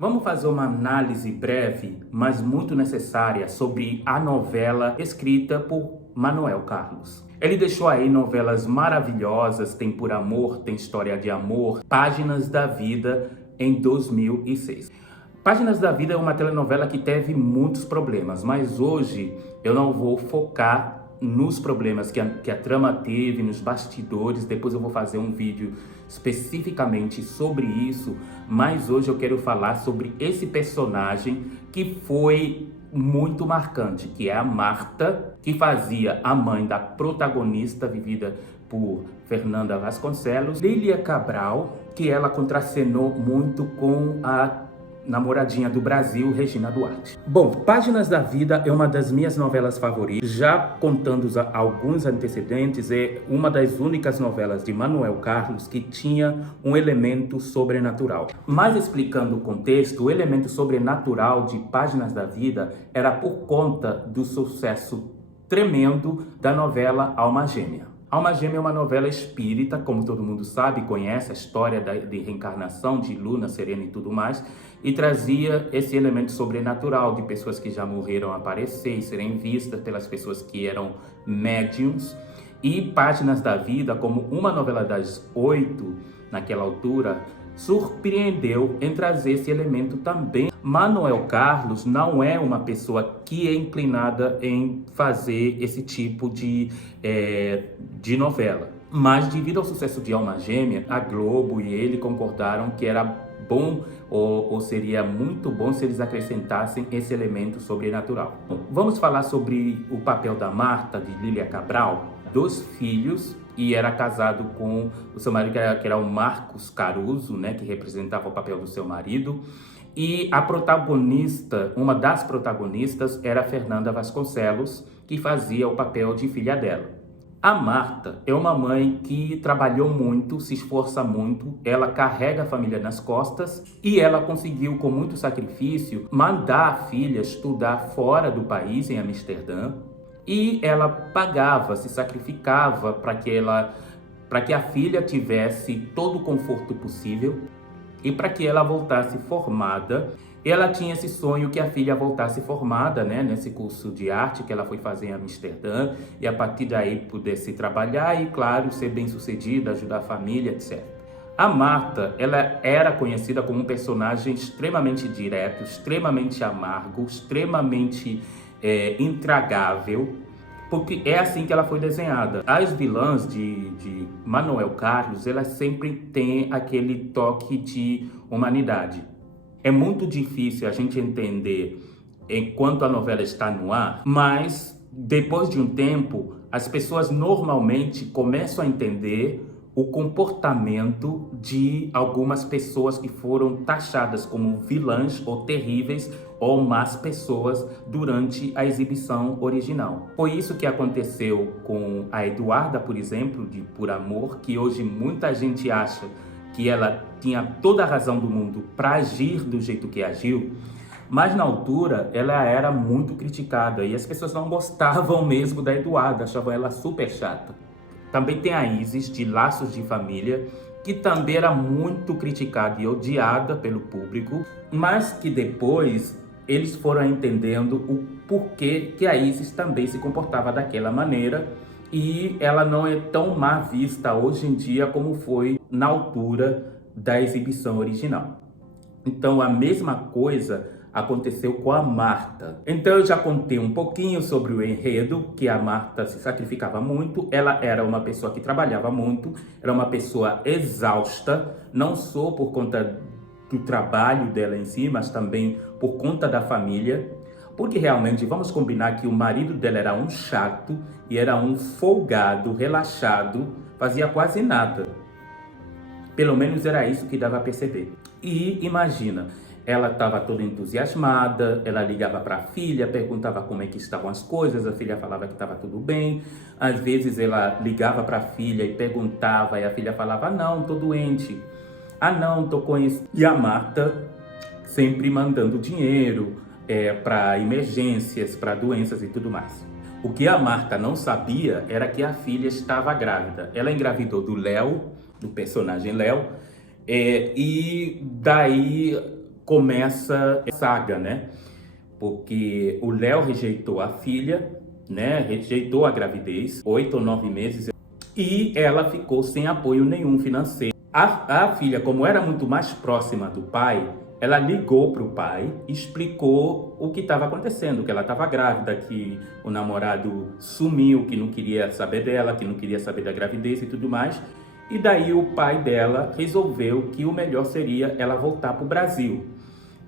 Vamos fazer uma análise breve, mas muito necessária, sobre a novela escrita por Manuel Carlos. Ele deixou aí novelas maravilhosas, tem Por Amor, tem História de Amor, Páginas da Vida, em 2006. Páginas da Vida é uma telenovela que teve muitos problemas, mas hoje eu não vou focar nos problemas que a trama teve, nos bastidores. Depois eu vou fazer um vídeo especificamente sobre isso, mas hoje eu quero falar sobre esse personagem que foi muito marcante, que é a Marta, que fazia a mãe da protagonista, vivida por Fernanda Vasconcelos, Lília Cabral, que ela contracenou muito com a namoradinha do Brasil, Regina Duarte. Bom, Páginas da Vida é uma das minhas novelas favoritas. Já contando alguns antecedentes, é uma das únicas novelas de Manuel Carlos que tinha um elemento sobrenatural. Mas explicando o contexto, o elemento sobrenatural de Páginas da Vida era por conta do sucesso tremendo da novela Alma Gêmea. Alma Gêmea é uma novela espírita, como todo mundo sabe, conhece a história de reencarnação de Luna, Serena e tudo mais, e trazia esse elemento sobrenatural de pessoas que já morreram aparecer e serem vistas pelas pessoas que eram médiums. E Páginas da Vida, como uma novela das 8 naquela altura, surpreendeu em trazer esse elemento também. Manuel Carlos não é uma pessoa que é inclinada em fazer esse tipo de novela. Mas devido ao sucesso de Alma Gêmea, a Globo e ele concordaram que era bom ou seria muito bom se eles acrescentassem esse elemento sobrenatural. Vamos falar sobre o papel da Marta, de Lília Cabral, 2 filhos, e era casado com o seu marido, que era o Marcos Caruso, né, que representava o papel do seu marido. E a protagonista, uma das protagonistas, era Fernanda Vasconcelos, que fazia o papel de filha dela. A Marta é uma mãe que trabalhou muito, se esforça muito, ela carrega a família nas costas e ela conseguiu, com muito sacrifício, mandar a filha estudar fora do país, em Amsterdã, e ela pagava, se sacrificava para que a filha tivesse todo o conforto possível e para que ela voltasse formada. Ela tinha esse sonho que a filha voltasse formada, né, nesse curso de arte que ela foi fazer em Amsterdã, e a partir daí pudesse trabalhar e, claro, ser bem-sucedida, ajudar a família, etc. A Marta, ela era conhecida como um personagem extremamente direto, extremamente amargo, extremamente intragável, porque é assim que ela foi desenhada. As vilãs de Manuel Carlos, elas sempre têm aquele toque de humanidade. É muito difícil a gente entender enquanto a novela está no ar, mas depois de um tempo, as pessoas normalmente começam a entender o comportamento de algumas pessoas que foram taxadas como vilãs ou terríveis ou más pessoas durante a exibição original. Foi isso que aconteceu com a Eduarda, por exemplo, de Por Amor, que hoje muita gente acha que ela tinha toda a razão do mundo para agir do jeito que agiu, mas na altura ela era muito criticada e as pessoas não gostavam mesmo da Eduarda, achavam ela super chata. Também tem a Isis, de Laços de Família, que também era muito criticada e odiada pelo público, mas que depois eles foram entendendo o porquê que a Isis também se comportava daquela maneira, e ela não é tão má vista hoje em dia como foi na altura da exibição original. Então a mesma coisa aconteceu com a Marta. Então eu já contei um pouquinho sobre o enredo, que a Marta se sacrificava muito, ela era uma pessoa que trabalhava muito, era uma pessoa exausta, não só por conta do trabalho dela em si, mas também por conta da família, porque realmente, vamos combinar que o marido dela era um chato e era um folgado, relaxado, fazia quase nada. Pelo menos era isso que dava a perceber. E imagina, ela estava toda entusiasmada, ela ligava para a filha, perguntava como é que estavam as coisas, a filha falava que estava tudo bem. Às vezes ela ligava para a filha e perguntava, e a filha falava: "Ah, não, tô doente. Ah, não, tô com isso." E a Marta sempre mandando dinheiro para emergências, para doenças e tudo mais. O que a Marta não sabia era que a filha estava grávida. Ela engravidou do Léo, do personagem Léo, e daí começa a saga, né? Porque o Léo rejeitou a filha, né? Rejeitou a gravidez, 8 ou 9 meses, e ela ficou sem apoio nenhum financeiro. A filha, como era muito mais próxima do pai, ela ligou para o pai, explicou o que estava acontecendo, que ela estava grávida, que o namorado sumiu, que não queria saber dela, que não queria saber da gravidez e tudo mais. E daí o pai dela resolveu que o melhor seria ela voltar para o Brasil,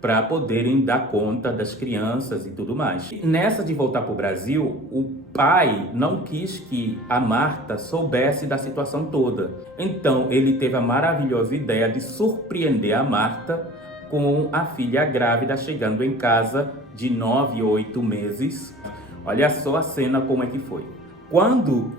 para poderem dar conta das crianças e tudo mais. E nessa de voltar para o Brasil, o pai não quis que a Marta soubesse da situação toda. Então ele teve a maravilhosa ideia de surpreender a Marta com a filha grávida chegando em casa de 9 ou 8 meses. Olha só a cena como é que foi. Quando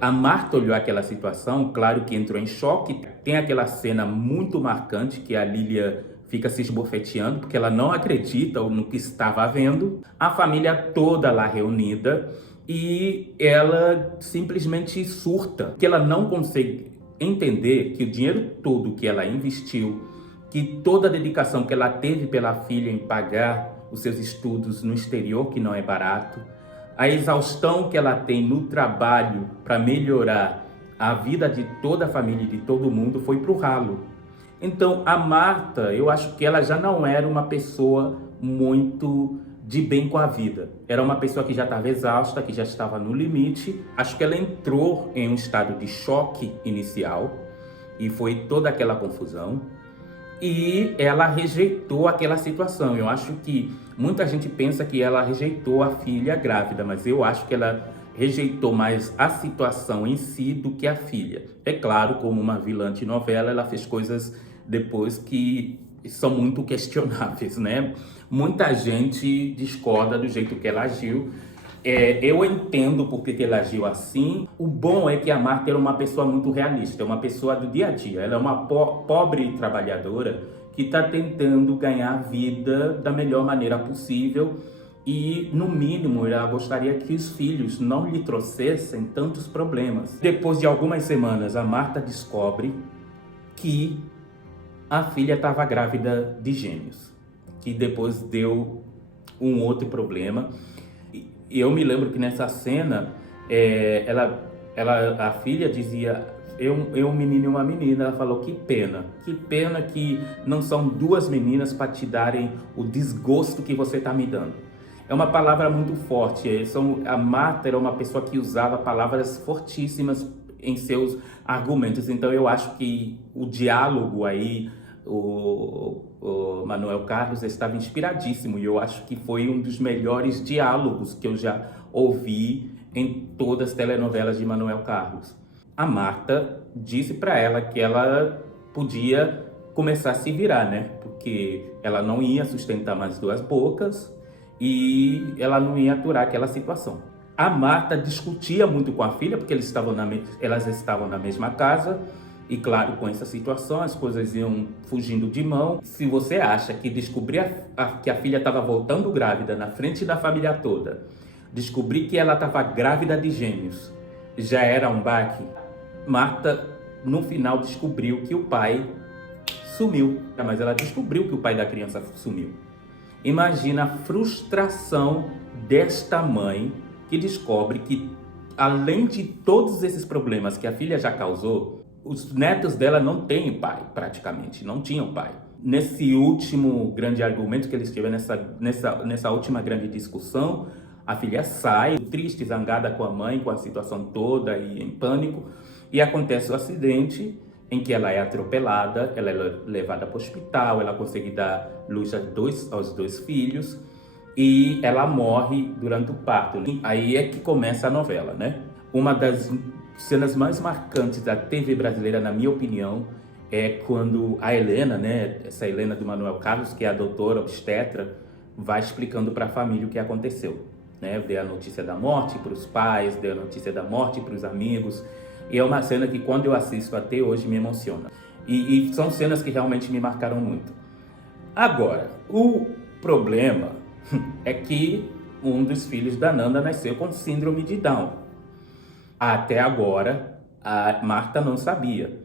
a Marta olhou aquela situação, claro que entrou em choque. Tem aquela cena muito marcante que a Lília fica se esbofeteando porque ela não acredita no que estava vendo. A família toda lá reunida e ela simplesmente surta, que ela não consegue entender que o dinheiro todo que ela investiu, que toda a dedicação que ela teve pela filha em pagar os seus estudos no exterior, que não é barato, a exaustão que ela tem no trabalho para melhorar a vida de toda a família e de todo mundo foi para o ralo. Então, a Marta, eu acho que ela já não era uma pessoa muito de bem com a vida. Era uma pessoa que já estava exausta, que já estava no limite. Acho que ela entrou em um estado de choque inicial e foi toda aquela confusão. E ela rejeitou aquela situação. Eu acho que muita gente pensa que ela rejeitou a filha grávida, mas eu acho que ela rejeitou mais a situação em si do que a filha. É claro, como uma vilã de novela, ela fez coisas depois que são muito questionáveis, né? Muita gente discorda do jeito que ela agiu. Eu entendo por que ela agiu assim. O bom é que a Marta era uma pessoa muito realista, é uma pessoa do dia a dia. Ela é uma pobre trabalhadora que está tentando ganhar vida da melhor maneira possível e, no mínimo, ela gostaria que os filhos não lhe trouxessem tantos problemas. Depois de algumas semanas, a Marta descobre que a filha estava grávida de gêmeos, que depois deu um outro problema. E eu me lembro que nessa cena, a filha dizia, um menino e uma menina. Ela falou, que pena que não são duas meninas para te darem o desgosto que você está me dando. É uma palavra muito forte. A Marta era uma pessoa que usava palavras fortíssimas em seus argumentos. Então eu acho que o diálogo aí, o Manuel Carlos estava inspiradíssimo e eu acho que foi um dos melhores diálogos que eu já ouvi em todas as telenovelas de Manuel Carlos. A Marta disse para ela que ela podia começar a se virar, né? Porque ela não ia sustentar mais duas bocas e ela não ia aturar aquela situação. A Marta discutia muito com a filha porque elas estavam na mesma casa. E claro, com essa situação, as coisas iam fugindo de mão. Se você acha que descobrir que a filha estava voltando grávida na frente da família toda, descobrir que ela estava grávida de gêmeos, já era um baque, Marta, no final, descobriu que o pai sumiu. Mas ela descobriu que o pai da criança sumiu. Imagina a frustração desta mãe que descobre que, além de todos esses problemas que a filha já causou, os netos dela não têm pai, praticamente, não tinham pai. Nesse último grande argumento que eles tiveram, nessa última grande discussão, a filha sai, triste, zangada com a mãe, com a situação toda e em pânico, e acontece o acidente em que ela é atropelada, ela é levada para o hospital, ela consegue dar luz aos dois filhos, e ela morre durante o parto. Aí é que começa a novela, né? Uma das cenas mais marcantes da TV brasileira, na minha opinião, é quando a Helena, né, essa Helena do Manuel Carlos, que é a doutora obstetra, vai explicando para a família o que aconteceu, né? Dê a notícia da morte para os pais, dê a notícia da morte para os amigos, e é uma cena que, quando eu assisto até hoje, me emociona. E são cenas que realmente me marcaram muito. Agora, o problema é que um dos filhos da Nanda nasceu com síndrome de Down. Até agora, a Marta não sabia.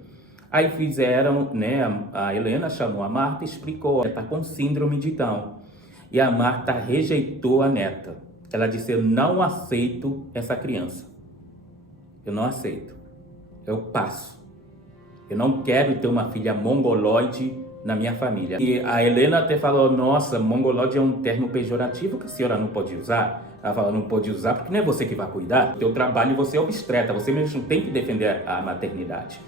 Aí fizeram, né, a Helena chamou a Marta e explicou, ela está com síndrome de Down. E a Marta rejeitou a neta. Ela disse, eu não aceito essa criança. Eu não aceito. Eu passo. Eu não quero ter uma filha mongoloide na minha família. E a Helena até falou, nossa, mongoloide é um termo pejorativo que a senhora não pode usar. Ela falou, não pode usar porque não é você que vai cuidar. O teu trabalho você é obstetra, você mesmo tem que defender a maternidade.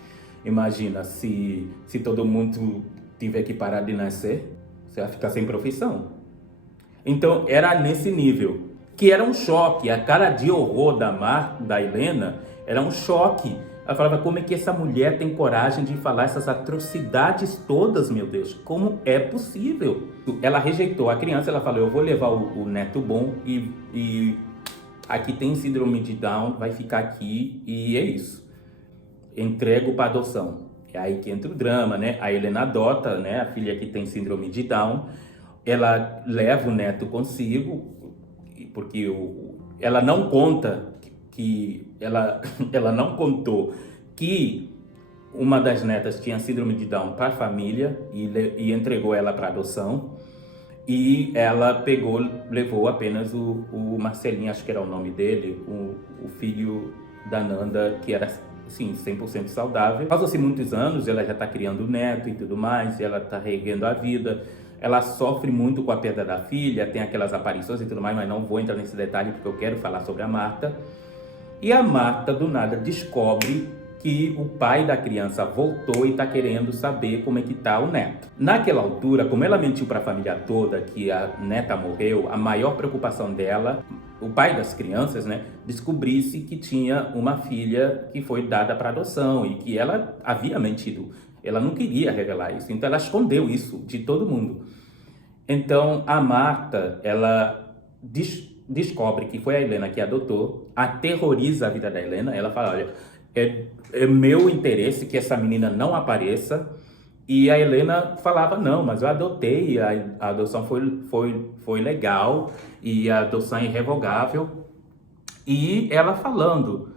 Imagina, se todo mundo tiver que parar de nascer, você vai ficar sem profissão. Então, era nesse nível, que era um choque. A cara de horror da Helena era um choque. Ela falava, como é que essa mulher tem coragem de falar essas atrocidades todas, meu Deus? Como é possível? Ela rejeitou a criança, ela falou, eu vou levar o neto bom e aqui tem síndrome de Down, vai ficar aqui e é isso. Entrego para adoção. É aí que entra o drama, né? A Helena adota, né, a filha que tem síndrome de Down. Ela leva o neto consigo, porque ela não conta que ela não contou que uma das netas tinha síndrome de Down para a família e entregou ela para adoção. E ela levou apenas o Marcelinho, acho que era o nome dele, o filho da Nanda, que era, sim, 100% saudável. Passou-se muitos anos, ela já está criando neto e tudo mais, e ela está reerguendo a vida. Ela sofre muito com a perda da filha, tem aquelas aparições e tudo mais, mas não vou entrar nesse detalhe porque eu quero falar sobre a Marta. E a Marta, do nada, descobre que o pai da criança voltou e está querendo saber como é que está o neto. Naquela altura, como ela mentiu para a família toda que a neta morreu, a maior preocupação dela, o pai das crianças, né, descobrisse que tinha uma filha que foi dada para adoção e que ela havia mentido. Ela não queria revelar isso, então ela escondeu isso de todo mundo. Então a Marta, ela descobre que foi a Helena que adotou, aterroriza a vida da Helena, ela fala, olha, é meu interesse que essa menina não apareça. E a Helena falava, não, mas eu adotei, a adoção foi legal e a adoção é irrevogável. E ela falando,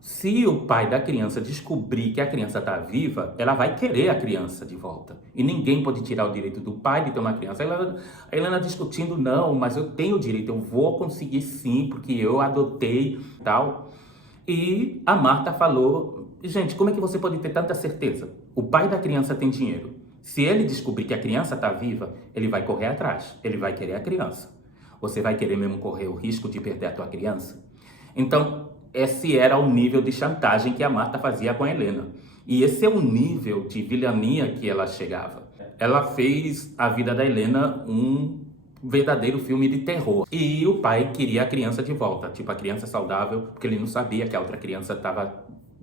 se o pai da criança descobrir que a criança está viva, ela vai querer a criança de volta. E ninguém pode tirar o direito do pai de ter uma criança. A Helena discutindo, não, mas eu tenho o direito, eu vou conseguir sim, porque eu adotei e tal. E a Marta falou, gente, como é que você pode ter tanta certeza? O pai da criança tem dinheiro. Se ele descobrir que a criança está viva, ele vai correr atrás, ele vai querer a criança. Você vai querer mesmo correr o risco de perder a tua criança? Então, esse era o nível de chantagem que a Marta fazia com a Helena. E esse é o nível de vilania que ela chegava. Ela fez a vida da Helena um verdadeiro filme de terror. E o pai queria a criança de volta, tipo a criança saudável, porque ele não sabia que a outra criança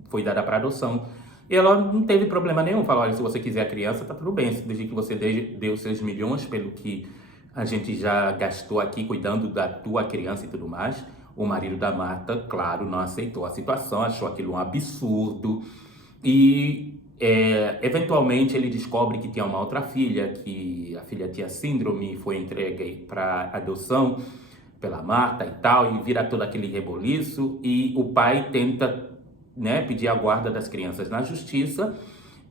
foi dada para adoção. E ela não teve problema nenhum, falou, olha, se você quiser a criança, tá tudo bem, desde que você deu seus milhões pelo que a gente já gastou aqui cuidando da tua criança e tudo mais. O marido da Marta, claro, não aceitou a situação, achou aquilo um absurdo e eventualmente ele descobre que tinha uma outra filha, que a filha tinha síndrome, foi entregue para adoção pela Marta e tal, e vira todo aquele reboliço, e o pai tenta, né, pedir a guarda das crianças na justiça,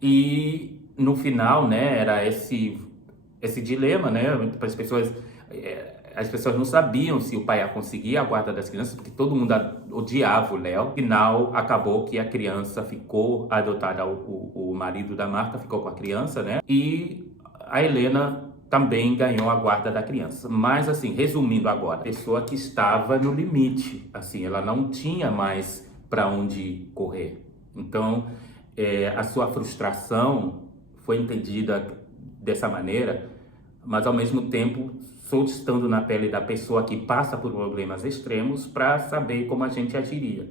e no final, né, era esse dilema, né, para as pessoas não sabiam se o pai ia conseguir a guarda das crianças, porque todo mundo odiava o Léo. No final, acabou que a criança ficou adotada, o marido da Marta ficou com a criança, né? E a Helena também ganhou a guarda da criança. Mas, assim, resumindo agora, a pessoa que estava no limite, assim, ela não tinha mais para onde correr. Então, a sua frustração foi entendida dessa maneira, mas ao mesmo tempo sou estando na pele da pessoa que passa por problemas extremos para saber como a gente agiria.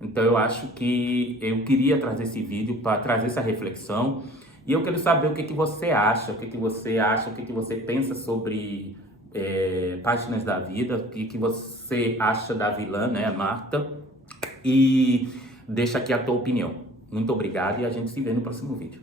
Então eu acho que eu queria trazer esse vídeo para trazer essa reflexão e eu quero saber o que você acha, o que você acha, o que você pensa sobre Páginas da Vida, o que você acha da vilã, né, Marta, e deixa aqui a tua opinião. Muito obrigado e a gente se vê no próximo vídeo.